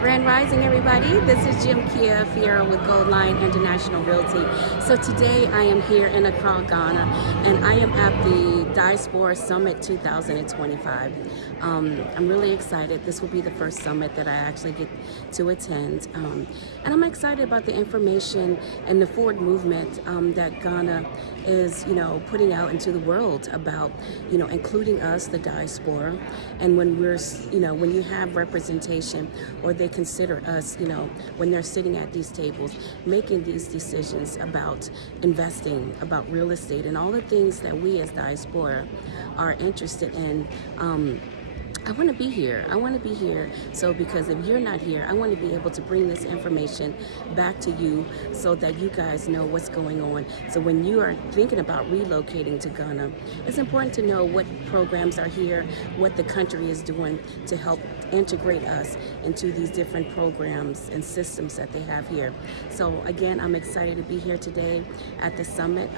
Grand Rising, everybody. This is Jim Kia Fiera with Gold Line International Realty. So today I am here in Accra-Ghana, and I am at the Diaspora Summit 2025. I'm really excited. This will be the first summit that I actually get to attend. And I'm excited about the information and the forward movement that Ghana is, putting out into the world about, including us, the diaspora. And when we're, when you have representation, or they consider us, when they're sitting at these tables, making these decisions about investing, about real estate, and all the things that we as diaspora are interested in. I want to be here. I want to be here. So because if you're not here, I want to be able to bring this information back to you so that you guys know what's going on. So when you are thinking about relocating to Ghana, it's important to know what programs are here, what the country is doing to help integrate us into these different programs and systems that they have here. So again, I'm excited to be here today at the summit.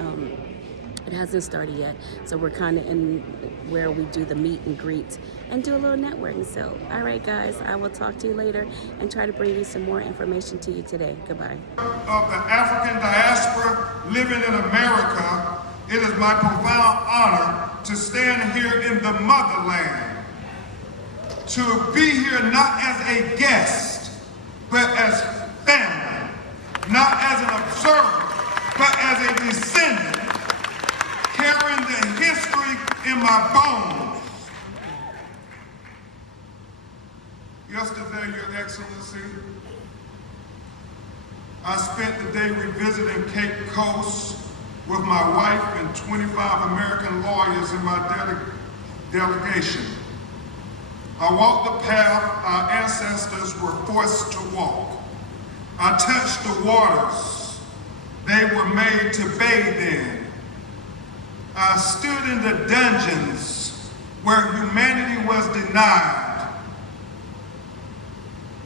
It hasn't started yet, so we're kind of in where we do the meet and greet and do a little networking. So, all right, guys, I will talk to you later and try to bring you some more information to you today. Goodbye. Of the African diaspora living in America, it is my profound honor to stand here in the motherland, to be here not as a guest, but as family, not as an observer, but as a descendant, carrying the history in my bones. Yesterday, Your Excellency, I spent the day revisiting Cape Coast with my wife and 25 American lawyers in my delegation. I walked the path our ancestors were forced to walk. I touched the waters they were made to bathe in. I stood in the dungeons where humanity was denied,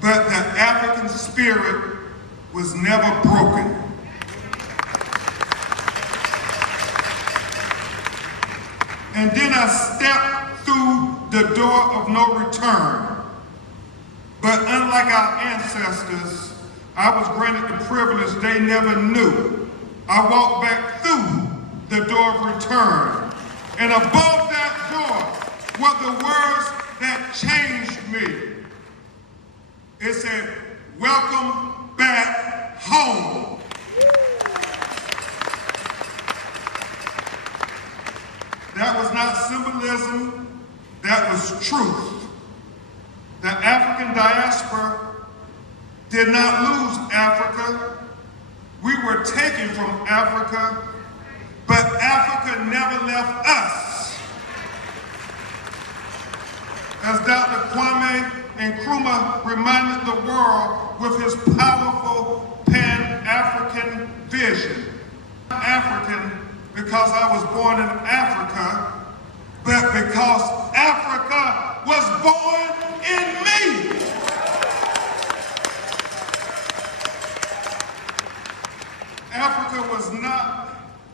but the African spirit was never broken. And then I stepped through the door of no return. But unlike our ancestors, I was granted the privilege they never knew. I walked back through the door of return. And above that door were the words that changed me. It said, "Welcome back home." That was not symbolism, that was truth. The African diaspora did not lose Africa. We were taken from Africa, but Africa never left us. As Dr. Kwame Nkrumah reminded the world with his powerful Pan-African vision. I'm African because I was born in Africa, but because Africa was born in me.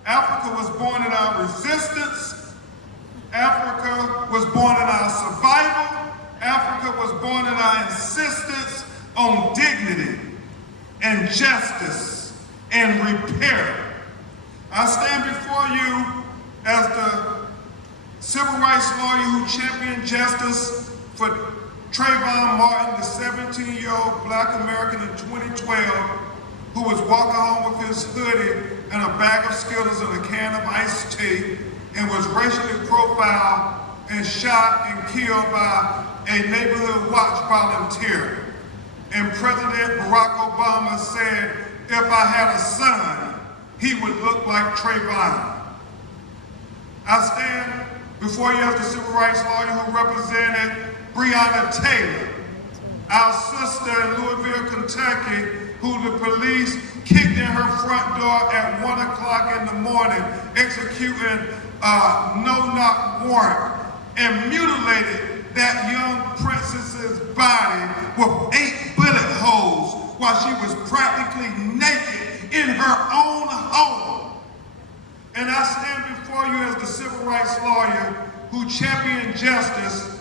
Africa was born in our resistance. Africa was born in our survival. Africa was born in our insistence on dignity and justice and repair. I stand before you as the civil rights lawyer who championed justice for Trayvon Martin, the 17-year-old Black American in 2012, who was walking home with his hoodie and a bag of Skittles and a can of iced tea, and was racially profiled and shot and killed by a neighborhood watch volunteer. And President Barack Obama said, if I had a son, he would look like Trayvon. I stand before you as the civil rights lawyer who represented Breonna Taylor, our sister in Louisville, Kentucky, who the police kicked in her front door at 1 o'clock in the morning, executing a no-knock warrant, and mutilated that young princess's body with 8 bullet holes while she was practically naked in her own home. And I stand before you as the civil rights lawyer who championed justice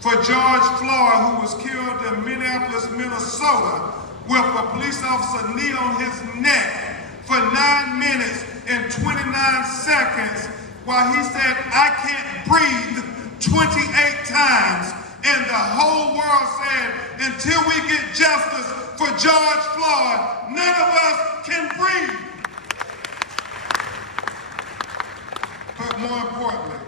for George Floyd, who was killed in Minneapolis, Minnesota, with a police officer knee on his neck for 9 minutes and 29 seconds while he said, "I can't breathe," 28 times. And the whole world said, until we get justice for George Floyd, none of us can breathe. But more importantly,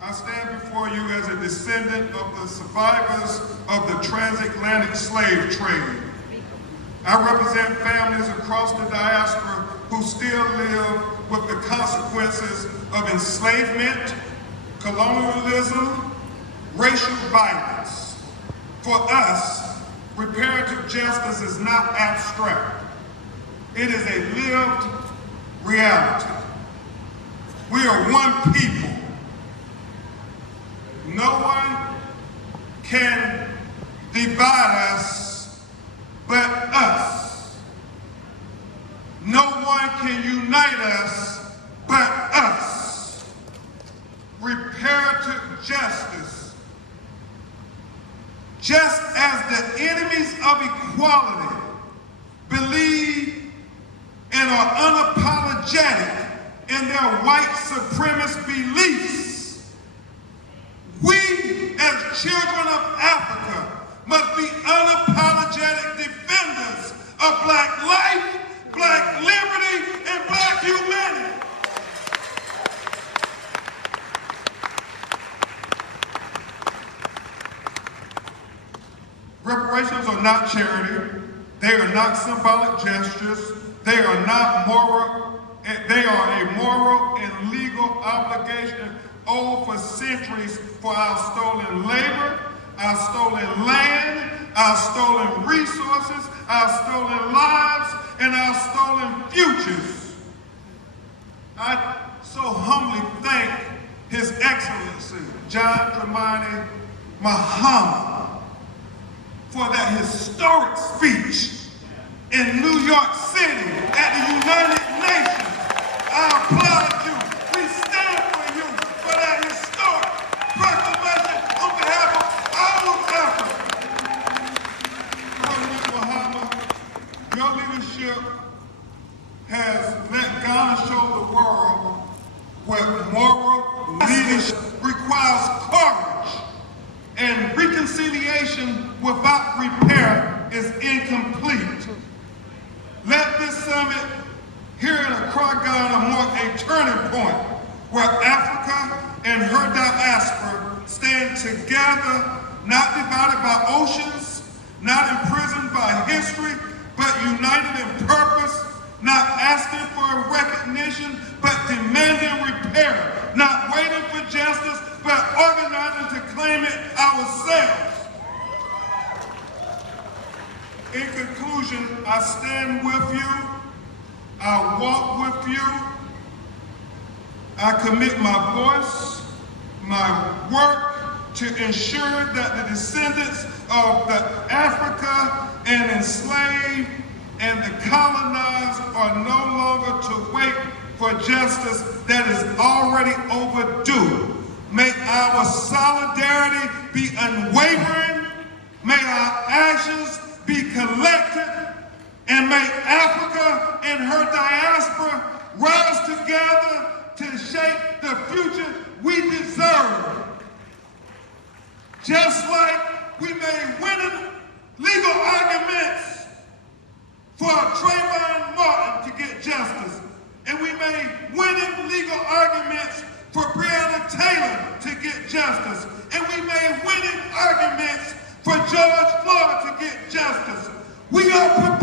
I stand before you as a descendant of the survivors of the transatlantic slave trade. I represent families across the diaspora who still live with the consequences of enslavement, colonialism, racial violence. For us, reparative justice is not abstract. It is a lived reality. We are one people. No one can divide us but us. No one can unite us but us. Reparative justice. Just as the enemies of equality believe and are unapologetic in their white supremacist beliefs, we as children of Africa must be unapologetic defenders of black life, black liberty, and black humanity. Reparations are not charity. They are not symbolic gestures. They are not moral. They are a moral and legal obligation owed for centuries for our stolen labor, our stolen land, our stolen resources, our stolen lives, and our stolen futures. I so humbly thank His Excellency, John Dramani Mahama, for that historic speech in New York City at the United Nations. I applaud you. We stand for you for that historic proclamation on behalf of all of Africa. President Mahama, your leadership has let Ghana show the world where moral leadership requires courage, and reconciliation without repair is incomplete. Let this summit here in Accra-Ghana mark a turning point where Africa and her diaspora stand together, not divided by oceans, not imprisoned by history, but united in purpose, not asking for recognition, but demanding repair, not waiting for justice, but organizing to claim it ourselves. In conclusion, I stand with you, I walk with you, I commit my voice, my work to ensure that the descendants of the Africa and enslaved and the colonized are no longer to wait for justice that is already overdue. May our solidarity be unwavering, may our actions be collected, and may Africa and her diaspora rise together to shape the future we deserve. Just like we made winning legal arguments for Trayvon Martin to get justice, and we made winning legal arguments for Breonna Taylor to get justice, and we made winning arguments for George Floyd to get justice. We are